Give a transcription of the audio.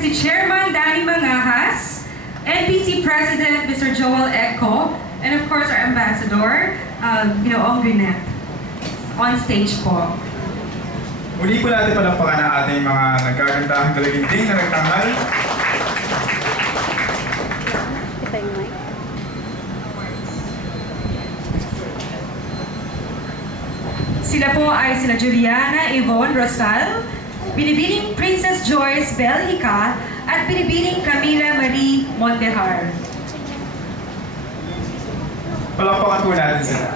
si Chairman Danny Mangahas, NPC President Mr. Joel Eco, and of course our Ambassador, um, you know, Ong Grinet. On stage po. Muli po natin palampakan ang ating mga nagkagandahang galaginding na nagtanghal. Sila po ay sila Juliana Yvonne Rosal, Binibining Princess Flores Belhica at binibining Camila Marie Montehar. Palakpakan po natin sila.